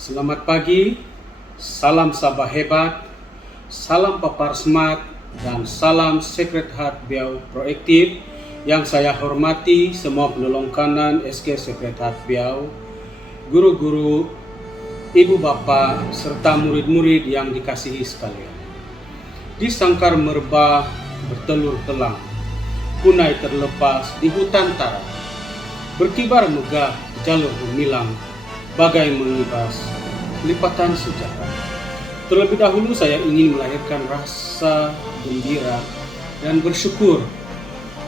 Selamat pagi, salam Sabah hebat, salam Papar Smart, dan salam Secret Heart Biau Proaktif yang saya hormati semua penolong kanan SK Secret Heart Biau, guru-guru, ibu bapa, serta murid-murid yang dikasihi sekalian. Di sangkar merbah bertelur telang, punai terlepas di hutan tara, berkibar megah jalur gemilang, bagai mengibas lipatan sejarah. Terlebih dahulu saya ingin melahirkan rasa gembira dan bersyukur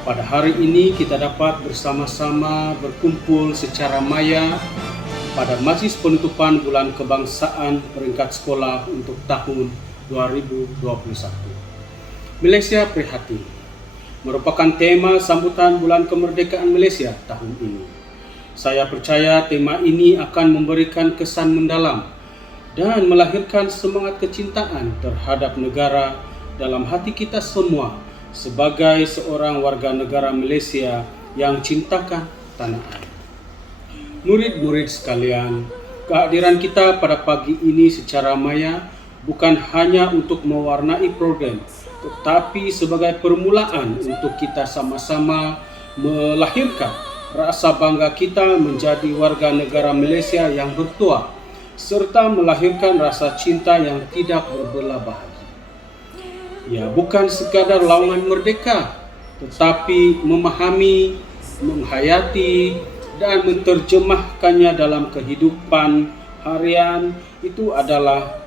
pada hari ini kita dapat bersama-sama berkumpul secara maya pada majlis penutupan bulan kebangsaan peringkat sekolah untuk tahun 2021. Malaysia Prihatin merupakan tema sambutan bulan kemerdekaan Malaysia tahun ini. Saya percaya tema ini akan memberikan kesan mendalam dan melahirkan semangat kecintaan terhadap negara dalam hati kita semua sebagai seorang warga negara Malaysia yang cintakan tanah air. Murid-murid sekalian, kehadiran kita pada pagi ini secara maya bukan hanya untuk mewarnai program, tetapi sebagai permulaan untuk kita sama-sama melahirkan rasa bangga kita menjadi warga negara Malaysia yang bertuah, serta melahirkan rasa cinta yang tidak berbelah bahagia. Ya, bukan sekadar laungan merdeka, tetapi memahami, menghayati, dan menerjemahkannya dalam kehidupan harian itu adalah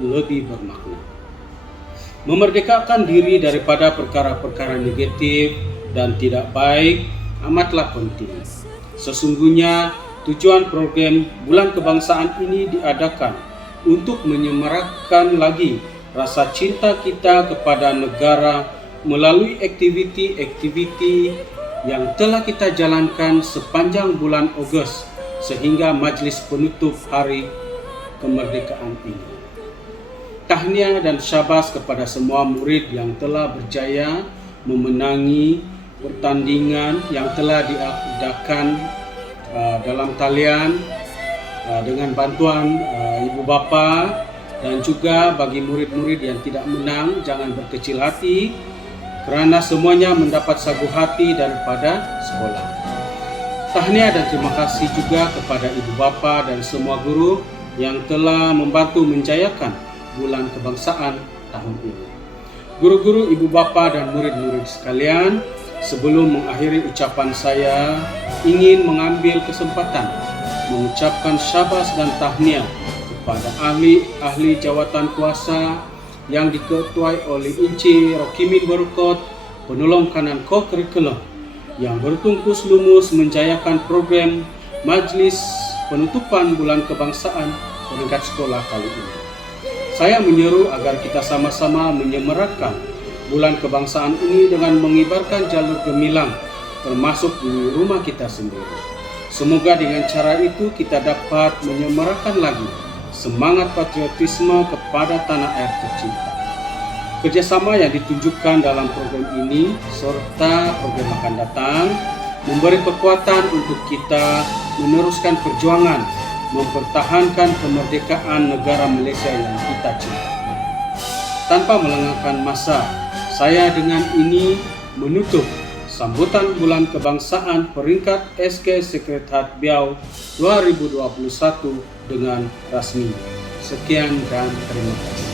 lebih bermakna. Memerdekakan diri daripada perkara-perkara negatif dan tidak baik amatlah penting. Sesungguhnya tujuan program Bulan Kebangsaan ini diadakan untuk menyemarakkan lagi rasa cinta kita kepada negara melalui aktiviti-aktiviti yang telah kita jalankan sepanjang bulan Ogos sehingga majlis penutup hari kemerdekaan ini. Tahniah dan syabas kepada semua murid yang telah berjaya memenangi pertandingan yang telah diadakan dalam talian dengan bantuan ibu bapa, dan juga bagi murid-murid yang tidak menang jangan berkecil hati kerana semuanya mendapat sagu hati daripada sekolah. Tahniah dan terima kasih juga kepada ibu bapa dan semua guru yang telah membantu menjayakan bulan kebangsaan tahun ini. Guru-guru, ibu bapa dan murid-murid sekalian, sebelum mengakhiri ucapan saya, ingin mengambil kesempatan mengucapkan syabas dan tahniah kepada ahli-ahli jawatan kuasa yang diketuai oleh Encik Rokimin Berukot, penolong kanan co-curriculum yang bertungkus lumus menjayakan program Majlis Penutupan Bulan Kebangsaan peringkat sekolah kali ini. Saya menyeru agar kita sama-sama menyemarakan bulan kebangsaan ini dengan mengibarkan jalur gemilang termasuk di rumah kita sendiri. Semoga dengan cara itu kita dapat menyemarakan lagi semangat patriotisme kepada tanah air tercinta. Kerjasama yang ditunjukkan dalam program ini serta program akan datang memberi kekuatan untuk kita meneruskan perjuangan mempertahankan kemerdekaan negara Malaysia yang kita cintai. Tanpa melengahkan masa, saya dengan ini menutup sambutan bulan kebangsaan peringkat SK Secret Heart Biau 2021 dengan rasmi. Sekian dan terima kasih.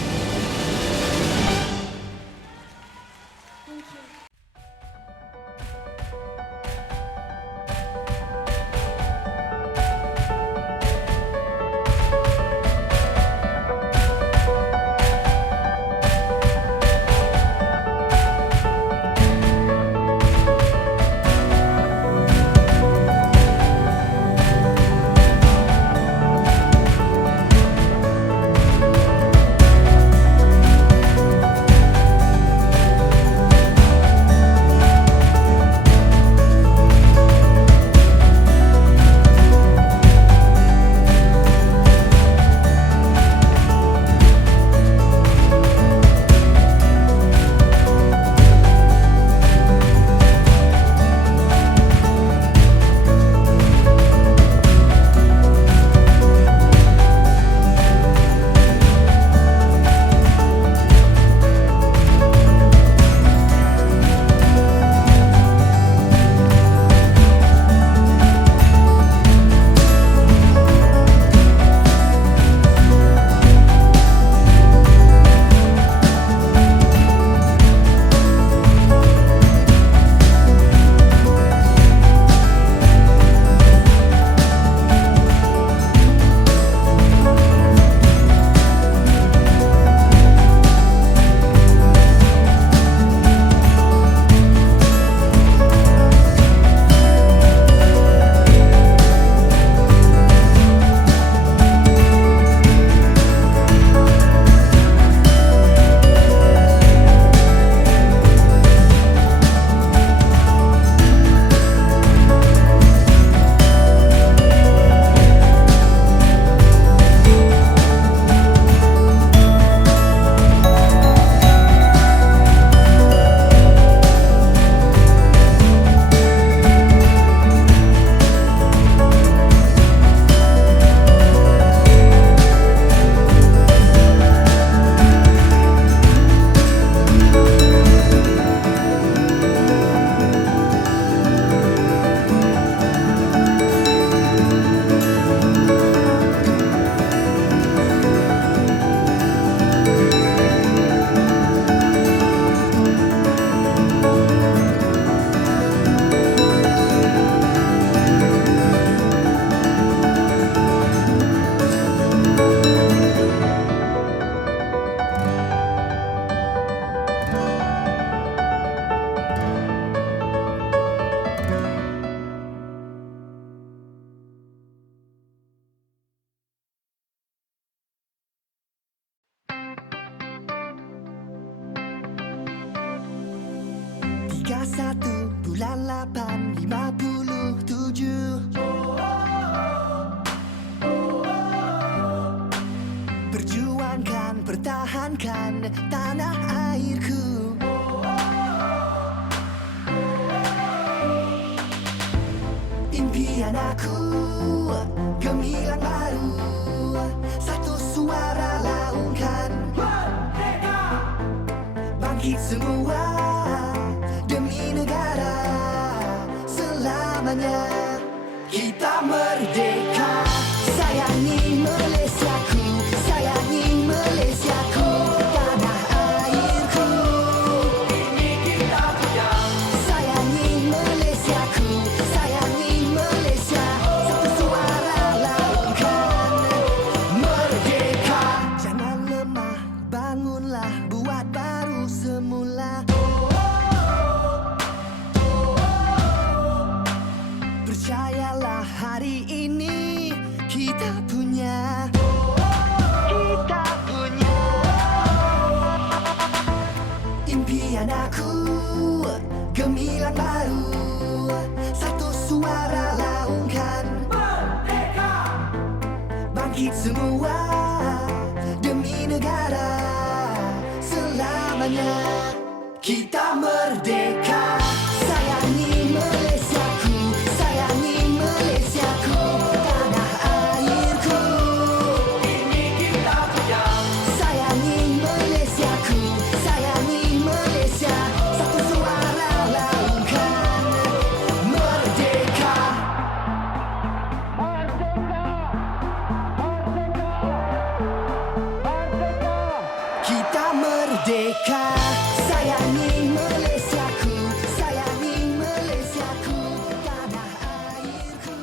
31 bulan 8 57. Perjuangkan, pertahankan tanah airku. Impian aku gemilang baru, satu suara laungkan. Bangkit semua demi negara, selamanya kita merdeka. Sayangi Malaysiaku, sayangi Malaysiaku, tanah airku. Ini kita punya. Sayangi Malaysiaku, sayangi Malaysia, satu suara laungkan. Merdeka. Jangan lemah, bangunlah, buat baru semula. Percayalah, hari ini kita punya. Kita punya. Impian aku gemilang baru, satu suara laungkan. Merdeka. Bangkit semua demi negara, selamanya kita merdeka. Sayangi Malaysiaku, sayangi Malaysiaku, tanah airku. Ini kita punya. Sayangi Malaysiaku, sayangi Malaysia, satu suara laungkan. Merdeka. Kita merdeka. Sayangi Malaysiaku, sayangi Malaysiaku, tanah airku.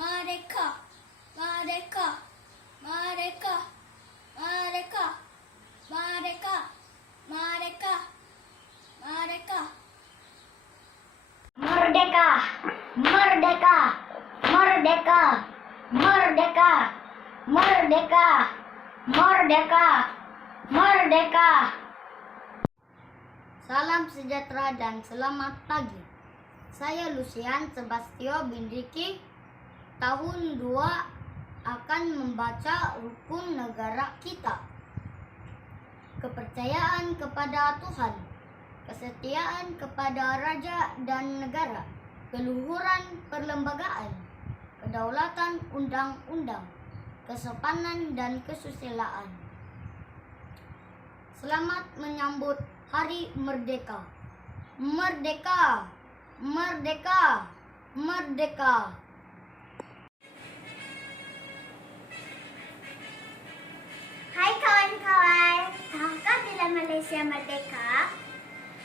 Merdeka! Merdeka! Merdeka! Merdeka! Merdeka! Merdeka! Merdeka! Merdeka! Merdeka! Merdeka! Merdeka! Merdeka! Merdeka! Merdeka! Merdeka, merdeka, merdeka, merdeka, merdeka, merdeka, merdeka. Salam sejahtera dan selamat pagi. Saya Lucian Sebastio bin Riki, tahun 2 akan membaca rukun negara kita. Kepercayaan kepada Tuhan, kesetiaan kepada raja dan negara, keluhuran perlembagaan, kedaulatan undang-undang, kesopanan dan kesusilaan. Selamat menyambut Hari Merdeka. Merdeka, merdeka, merdeka. Hai kawan-kawan, tahukah bila Malaysia merdeka?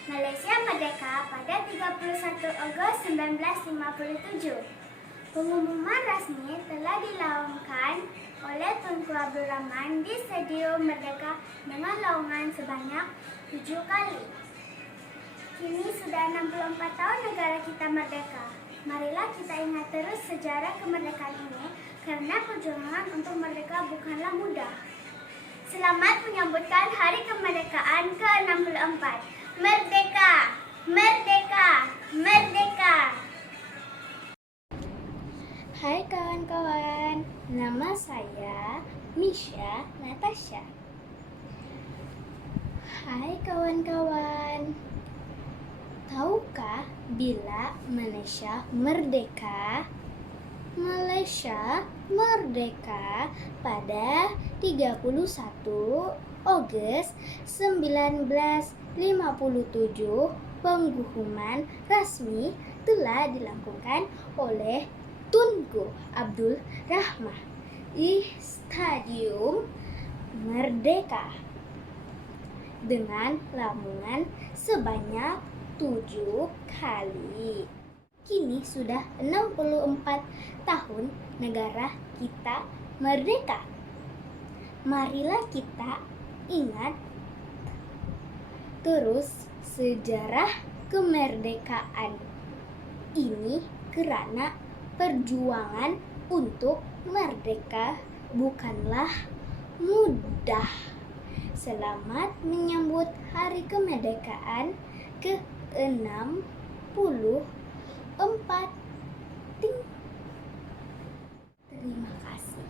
Malaysia merdeka pada 31 Ogos 1957. Pengumuman rasmi telah dilaungkan oleh Tunku Abdul Rahman di Stadium Merdeka dengan laungan sebanyak 7 kali. Kini sudah 64 tahun negara kita merdeka. Marilah kita ingat terus sejarah kemerdekaan ini karena perjuangan untuk merdeka bukanlah mudah. Selamat menyambutkan Hari Kemerdekaan ke-64. Merdeka! Merdeka! Merdeka! Hai kawan-kawan, nama saya Misha Natasha. Hai kawan-kawan, tahukah bila Malaysia merdeka? Malaysia merdeka pada 31 Ogos 1957 pengumuman resmi telah dilakukan oleh Tunku Abdul Rahman di Stadium Merdeka dengan lamungan sebanyak 7 kali. Kini sudah 64 tahun negara kita merdeka. Marilah kita ingat terus sejarah kemerdekaan ini, karena perjuangan untuk merdeka bukanlah mudah. Selamat menyambut Hari Kemerdekaan ke-64. Terima kasih.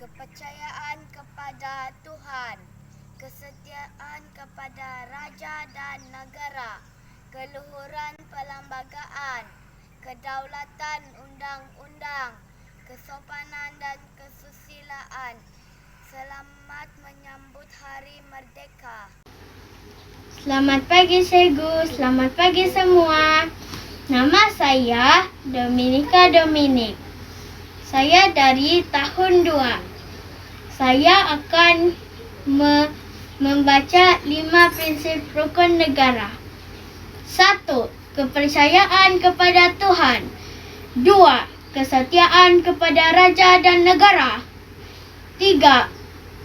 Kepercayaan kepada Tuhan, kesetiaan kepada raja dan negara, keluhuran perlembagaan, kedaulatan undang-undang, kesopanan dan kesusilaan. Selamat menyambut Hari Merdeka. Selamat pagi Cikgu, selamat pagi semua. Nama saya Dominika Dominik. Saya dari tahun 2. Saya akan membaca 5 prinsip rukun negara. 1. Kepercayaan kepada Tuhan. 2. Kesetiaan kepada raja dan negara. 3.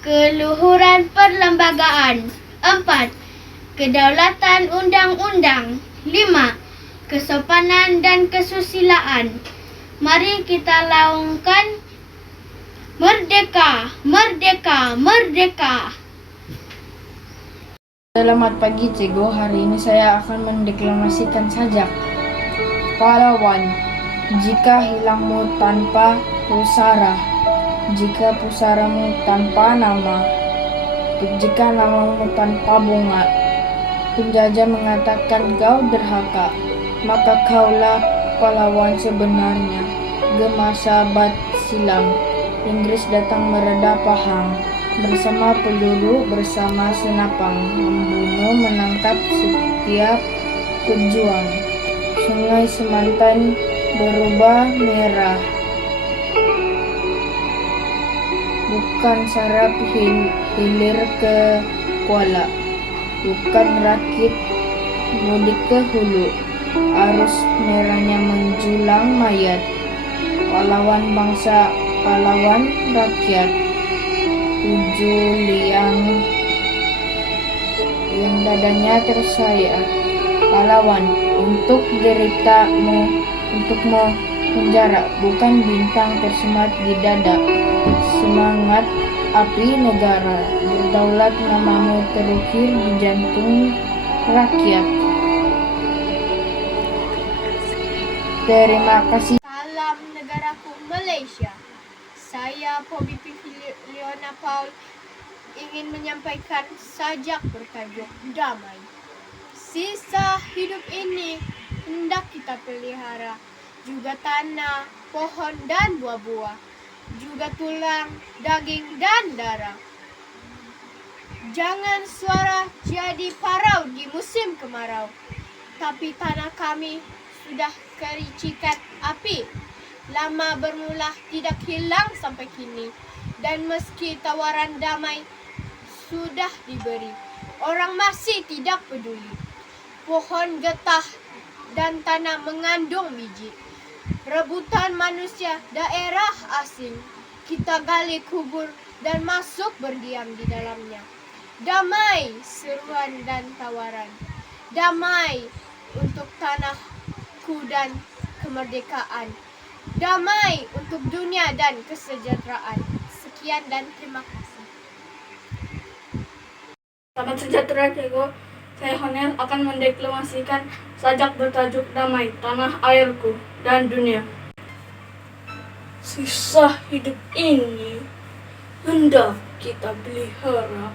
Keluhuran perlembagaan. 4. Kedaulatan undang-undang. 5. Kesopanan dan kesusilaan. Mari kita laungkan Merdeka, Merdeka, Merdeka. Selamat pagi Cikgu, hari ini saya akan mendeklamasikan sajak. Pahlawan, jika hilangmu tanpa pusara, jika pusaramu tanpa nama, jika namamu tanpa bunga, penjajah mengatakan kau derhaka, maka kaulah pahlawan sebenarnya. Gema sahabat silam, Inggris datang mereda pahang, bersama peluru, bersama senapang, membunuh, menangkap setiap pejuang. Sungai Semantan berubah merah, bukan sarap hilir ke Kuala, bukan rakit mudik ke hulu, arus merahnya menjulang mayat, pahlawan bangsa, pahlawan rakyat, yang dadanya tersayat, pahlawan untuk deritamu, untukmu penjara, bukan bintang tersemat di dada, semangat api negara, berdaulat namamu terukir di jantung rakyat. Terima kasih. Salam negaraku Malaysia. Saya PBP Leona Paul ingin menyampaikan sajak bertajuk damai. Sisa hidup ini hendak kita pelihara, juga tanah, pohon dan buah-buah, juga tulang, daging dan darah. Jangan suara jadi parau di musim kemarau, tapi tanah kami sudah kericikan api. Lama bermula tidak hilang sampai kini, dan meski tawaran damai sudah diberi, orang masih tidak peduli. Pohon getah dan tanah mengandung biji, rebutan manusia daerah asing, kita gali kubur dan masuk berdiam di dalamnya. Damai seruan dan tawaran, damai untuk tanahku dan kemerdekaan, damai untuk dunia dan kesejahteraan. Sekian dan terima kasih. Sahabat sejahtera Cikgu, saya Honel akan mendeklamasikan sajak bertajuk Damai, Tanah Airku dan Dunia. Sisa hidup ini hendak kita pelihara,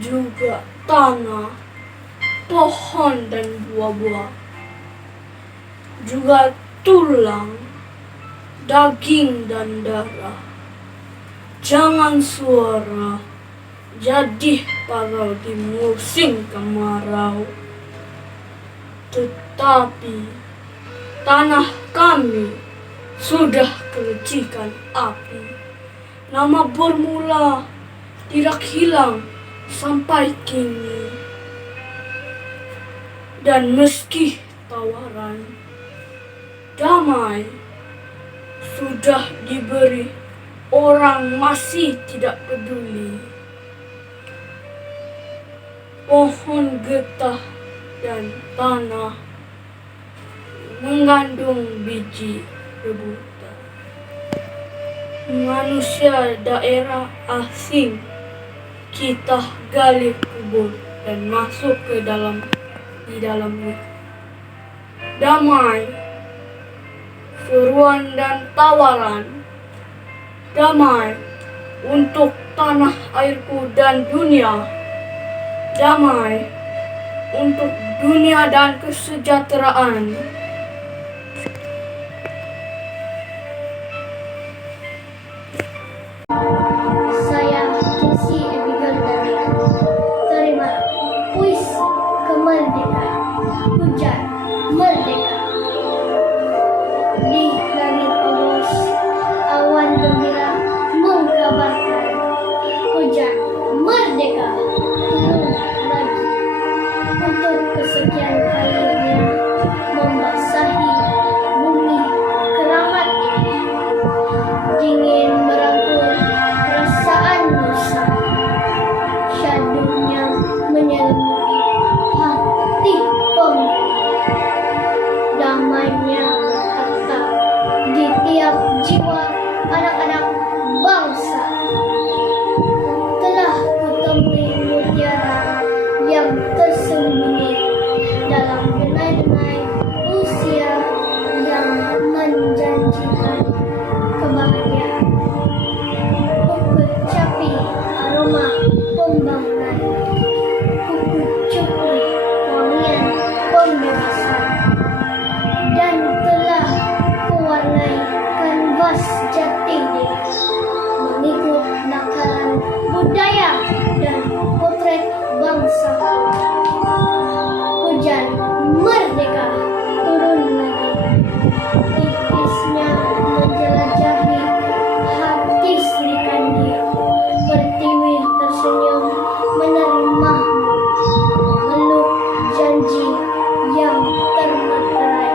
juga tanah, pohon dan buah-buah, juga tulang, daging dan darah. Jangan suara jadi parau di musim kemarau. Tetapi tanah kami sudah kericikan api. Nama bermula tidak hilang sampai kini. Dan meski tawaran damai sudah diberi, orang masih tidak peduli. Pohon getah dan tanah mengandung biji rebutan. Manusia daerah asing kita gali kubur dan masuk ke di dalamnya. Damai, seruan dan tawaran. Damai untuk tanah airku dan dunia. Damai untuk dunia dan kesejahteraan. Saya Casey Abigail Daniel. Terima puisi kemerdekaan. Hujan merdeka. Di langit polos, awan gembira mengkabarkan hujan merdeka turun lagi untuk kesekian kalinya membasahi bumi keramat ini. Dingin merangkul perasaan nusa, syahdunya menyelimuti hati pemilih. Damainya terletak di tiap jiwa anak-anak bangsa. Telah kutemui mutiara yang tersembunyi dalam denai-denai usia yang menjanjikan kebahagiaan. Kukecapi aroma pembangunan, kukucupri wangian pembebasan, dan telah kuwarnai kanvas jati diri mengikut nakalan budaya dan potret bangsa. Hujan merdeka turun lagi, tipisnya menjelajahi hati serikandi. Pertiwi tersenyum menerimamu, mengeluk janji yang termeterai,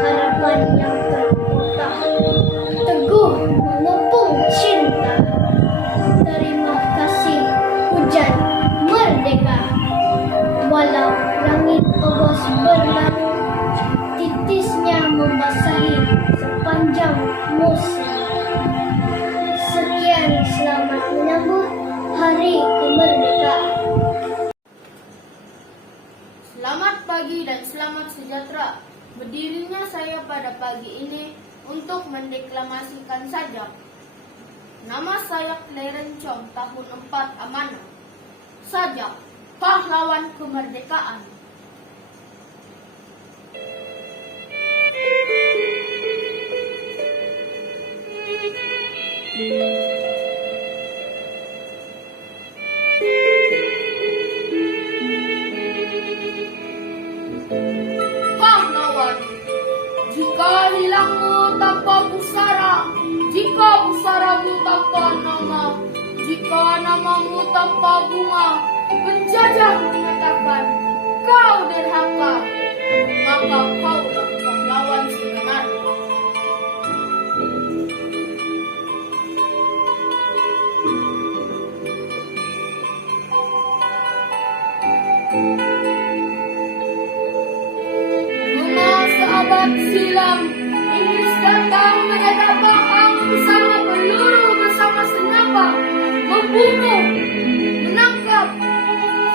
harapan yang terkotak, teguh mengepung cinta. Terima kasih hujan merdeka. Walau langit pogos berlalu, titisnya membasahi sepanjang musim. Sekian, selamat menyambut Hari Kemerdekaan. Selamat pagi dan selamat sejahtera. Berdirinya saya pada pagi ini untuk mendeklamasikan sajak. Nama saya Clarence Chong, tahun 4 Amanah. Sajak, pahlawan kemerdekaan. Pahlawan, jika hilangmu tanpa pusara, jika pusaramu tanpa nama, jika namamu tanpa bunga, penjajah mengatakan kau derhaka, maka kaulah pahlawan sebenarnya. Seabad silam, Inggris datang menyadap Pahang bersama peluru, bersama senjata, membunuh, menangkap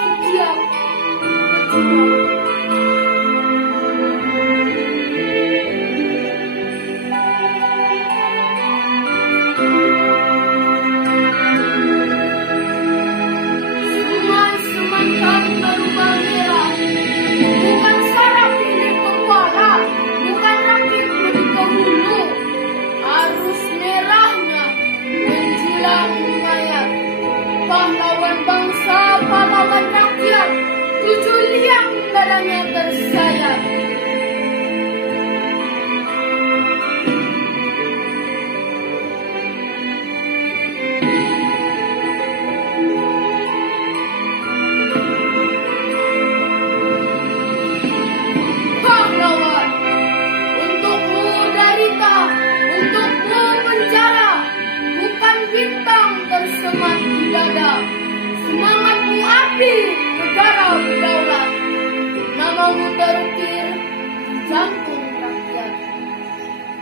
setiap berjuang. Sungai semangat berubah dadanya tersayat. Pahlawan, untukmu derita, untukmu penjara, bukan bintang tersemat di dada. Semangatmu api, negara berdaulat. Namamu terukir di jantung rakyat.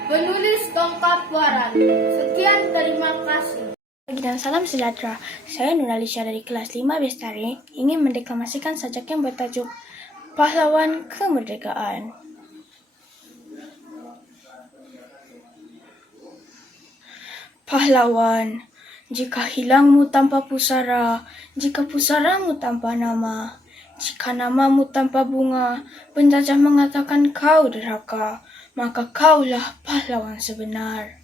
Penulis tongkat waran. Sekian, terima kasih. Pagi dan salam sejahtera. Saya Nuralisha dari kelas 5 Bestari ingin mendeklamasikan sajak yang bertajuk Pahlawan Kemerdekaan. Pahlawan, jika hilangmu tanpa pusara, jika pusaramu tanpa nama, jika namamu tanpa bunga, penjajah mengatakan kau derhaka, maka kaulah pahlawan sebenar.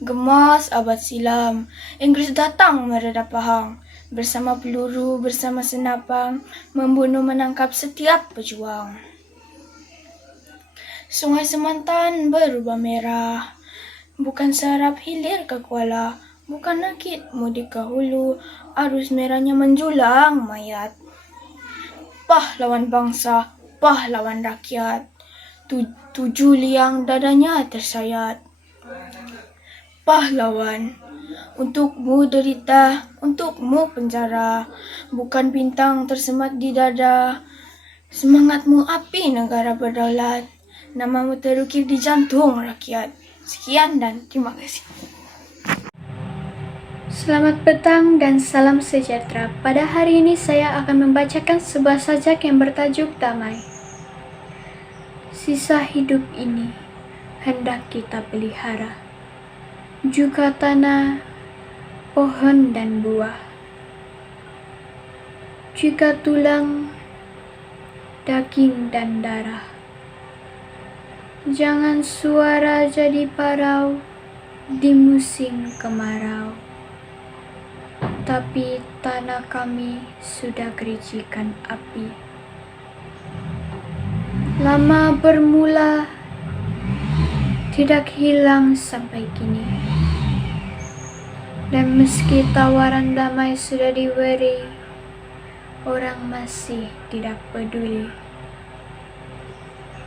Gemas abad silam, Inggris datang meredam Pahang, bersama peluru, bersama senapang, membunuh menangkap setiap pejuang. Sungai Semantan berubah merah, bukan serap hilir ke Kuala, bukan nakit mudik ke Hulu, arus merahnya menjulang mayat. Pahlawan bangsa, pahlawan rakyat, tujuh liang dadanya tersayat. Pahlawan, untukmu derita, untukmu penjara, bukan bintang tersemat di dada. Semangatmu api negara berdaulat, namamu terukir di jantung rakyat. Sekian dan terima kasih. Selamat petang dan salam sejahtera. Pada hari ini saya akan membacakan sebuah sajak yang bertajuk Damai. Sisa hidup ini hendak kita pelihara, juga tanah, pohon dan buah, juga tulang, daging dan darah. Jangan suara jadi parau di musim kemarau, tapi tanah kami sudah kericikan api. Lama bermula, tidak hilang sampai kini. Dan meski tawaran damai sudah diberi, orang masih tidak peduli.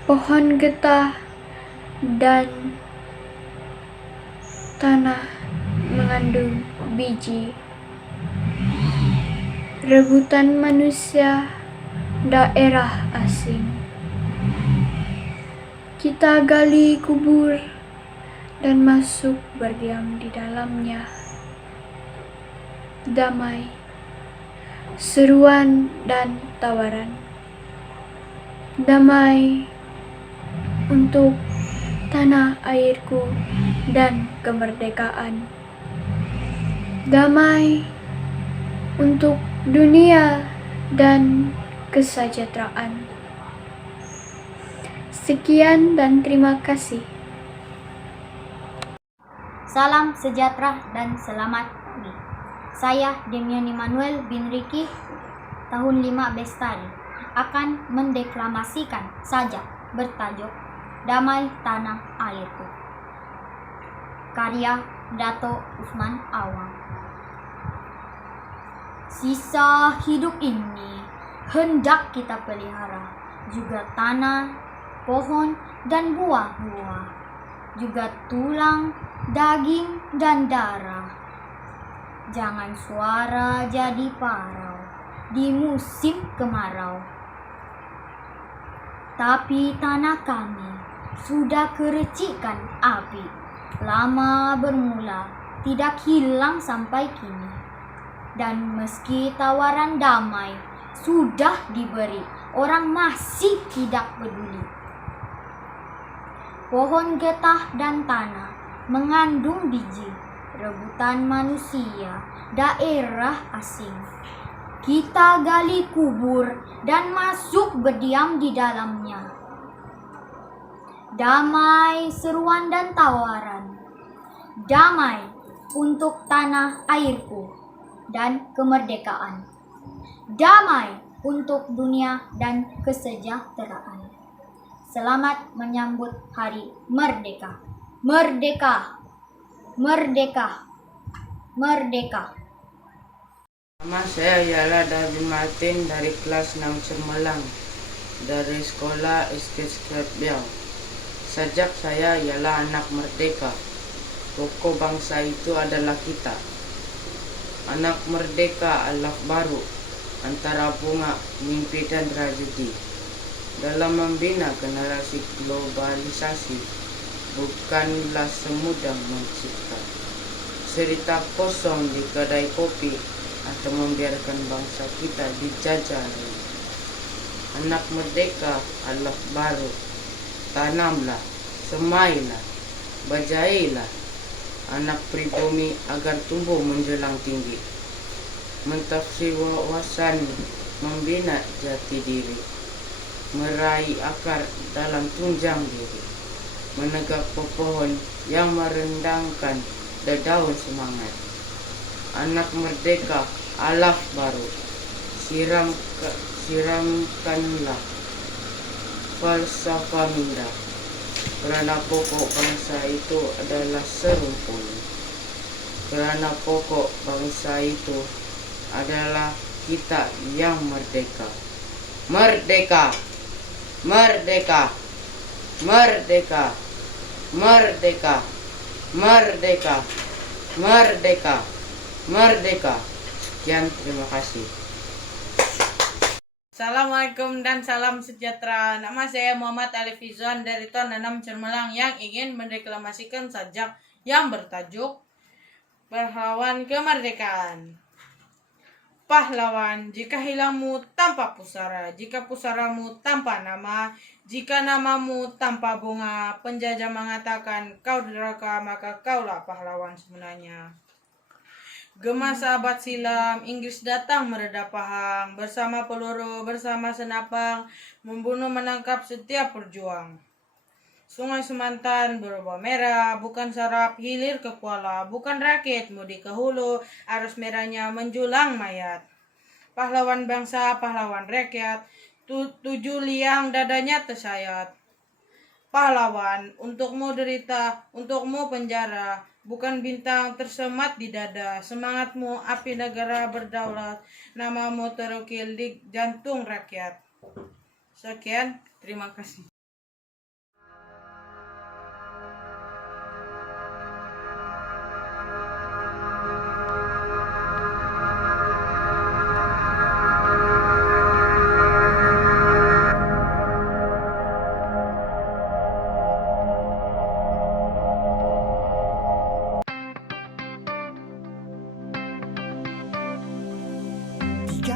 Pohon getah dan tanah mengandung biji. Rebutan manusia, daerah asing. Kita gali kubur dan masuk berdiam di dalamnya. Damai, seruan dan tawaran. Damai untuk tanah airku dan kemerdekaan. Damai untuk dunia dan kesejahteraan. Sekian dan terima kasih. Salam sejahtera dan selamat pagi. Saya Demian Immanuel bin Riki, tahun 5 Bestari, akan mendeklamasikan sajak bertajuk Damai Tanah Airku. Karya Dato Usman Awang. Sisa hidup ini hendak kita pelihara, juga tanah, pohon dan buah-buah, juga tulang, daging dan darah. Jangan suara jadi parau di musim kemarau, tapi tanah kami sudah kerecikan api. Lama bermula, tidak hilang sampai kini. Dan meski tawaran damai sudah diberi, orang masih tidak peduli. Pohon getah dan tanah mengandung biji, rebutan manusia, daerah asing. Kita gali kubur dan masuk berdiam di dalamnya. Damai, seruan dan tawaran. Damai untuk tanah airku dan kemerdekaan. Damai untuk dunia dan kesejahteraan. Selamat menyambut Hari Merdeka. Merdeka! Merdeka! Merdeka! Nama saya ialah David Martin dari kelas 6 Cermelang dari sekolah SD Sekirat Biau. Sajak saya ialah anak merdeka. Tokoh bangsa itu adalah kita. Anak merdeka adalah baru antara bunga, mimpi dan tragedi. Dalam membina generasi globalisasi, bukanlah semudah mencipta cerita kosong di kedai kopi atau membiarkan bangsa kita dijajah. Anak merdeka adalah baru. Tanamlah, semailah, bajailah anak pribumi agar tumbuh menjulang tinggi. Mentafsir wawasan, membina jati diri, meraih akar dalam tunjang diri, menegak pohon yang merendangkan daun semangat. Anak merdeka alaf baru, siramkanlah falsafah minda, kerana pokok bangsa itu adalah serumpun. Kerana pokok bangsa itu adalah kita yang merdeka. Merdeka! Merdeka! Merdeka! Merdeka! Merdeka! Merdeka! Merdeka! Sekian, terima kasih. Assalamualaikum dan salam sejahtera. Nama saya Muhammad Ali Fizwan dari Ton 6 Cermelang yang ingin mendeklamasikan sajak yang bertajuk Pahlawan Kemerdekaan. Pahlawan, jika hilangmu tanpa pusara, jika pusaramu tanpa nama, jika namamu tanpa bunga, penjajah mengatakan kau durhaka, maka kaulah pahlawan sebenarnya. Gema seabad silam, Inggris datang meredam Pahang, bersama peluru, bersama senapang, membunuh menangkap setiap perjuang. Sungai Semantan berubah merah, bukan sarap hilir ke Kuala, bukan rakit mudik ke hulu, arus merahnya menjulang mayat. Pahlawan bangsa, pahlawan rakyat, tujuh liang dadanya tersayat. Pahlawan, untukmu derita, untukmu penjara, bukan bintang tersemat di dada, semangatmu api negara berdaulat, namamu terukir di jantung rakyat. Sekian, terima kasih.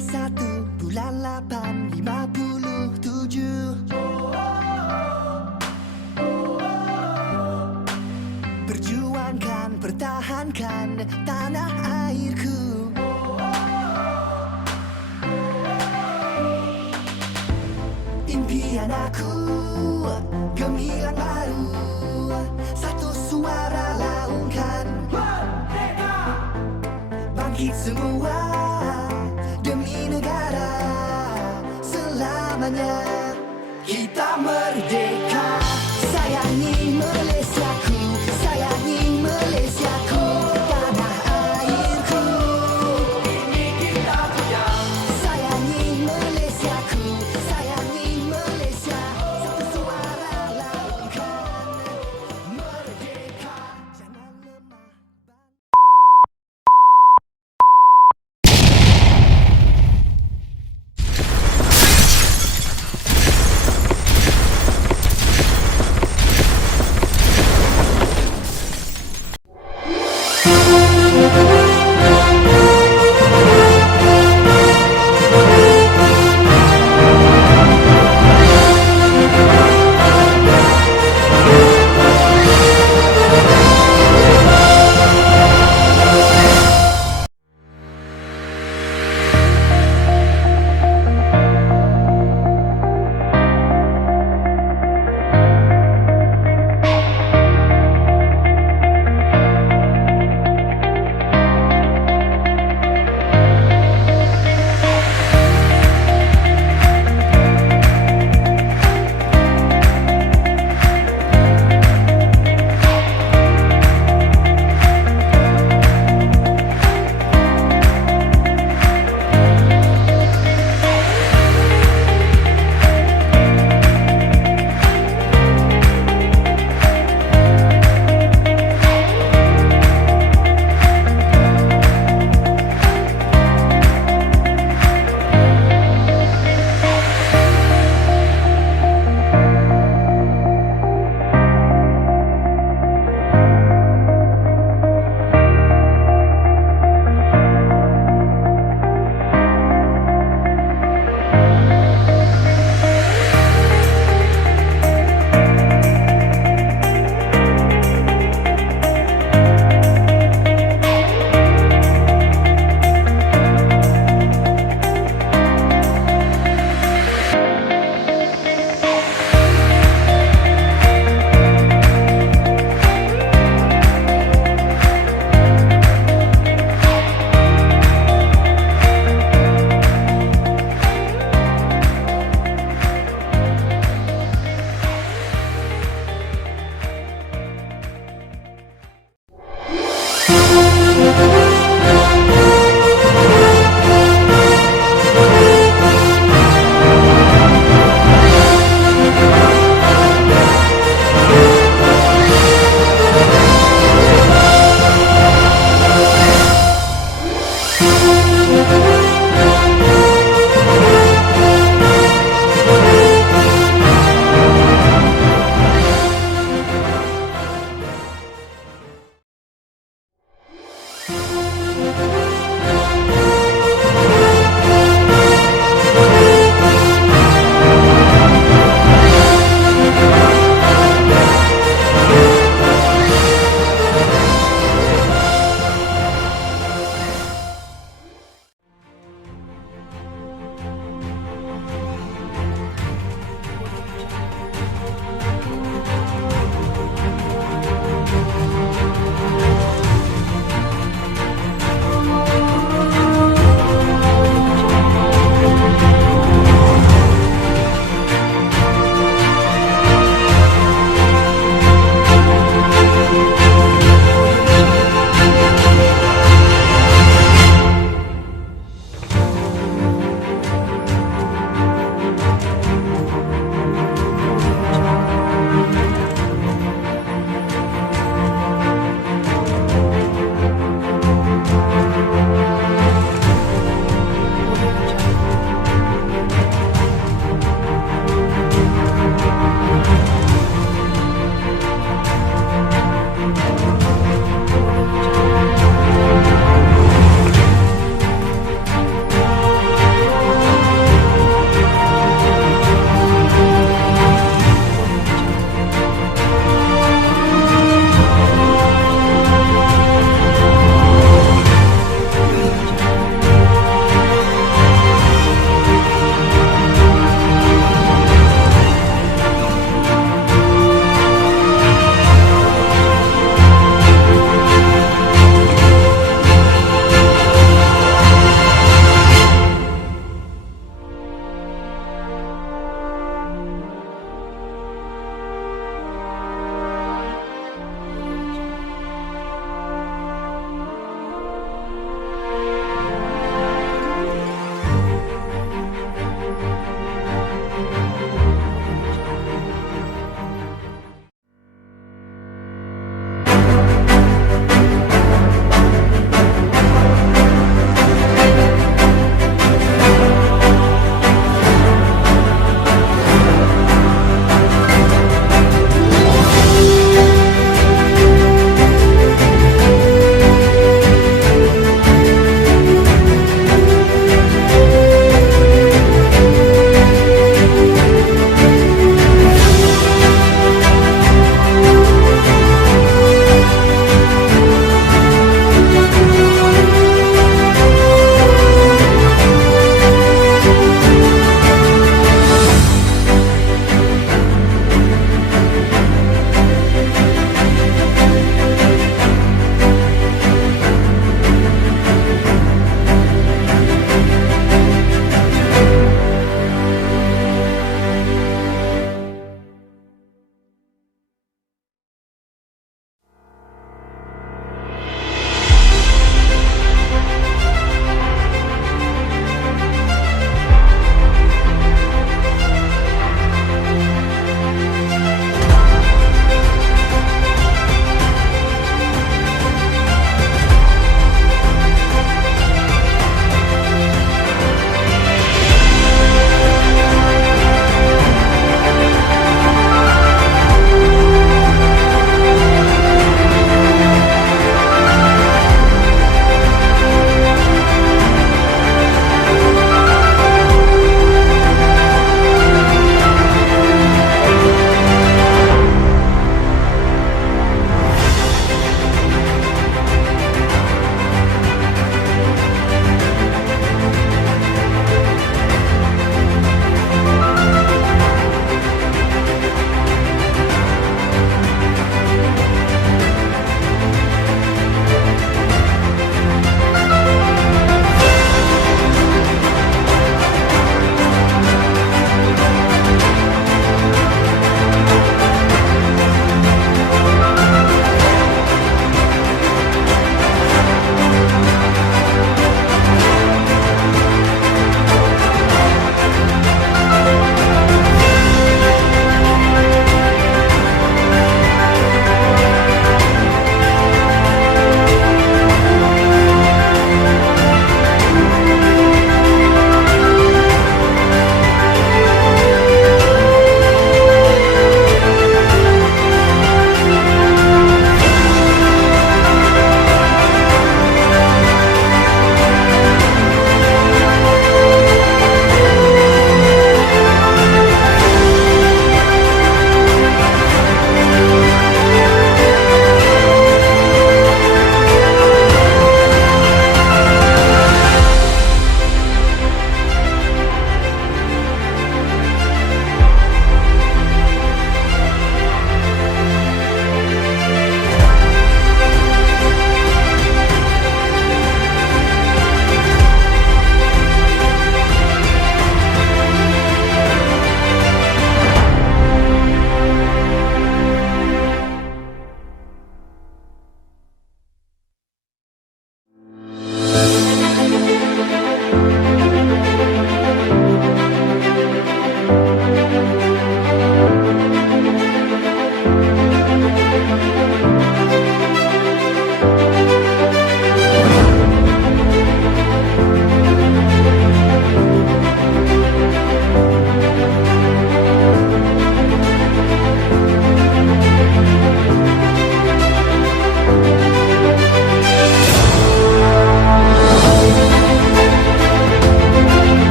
Satu bulan 8 57. Perjuangkan, pertahankan tanah airku. Impian aku gemilang baru, satu suara laungkan. Bangkit semua demi negara, selamanya kita merdeka.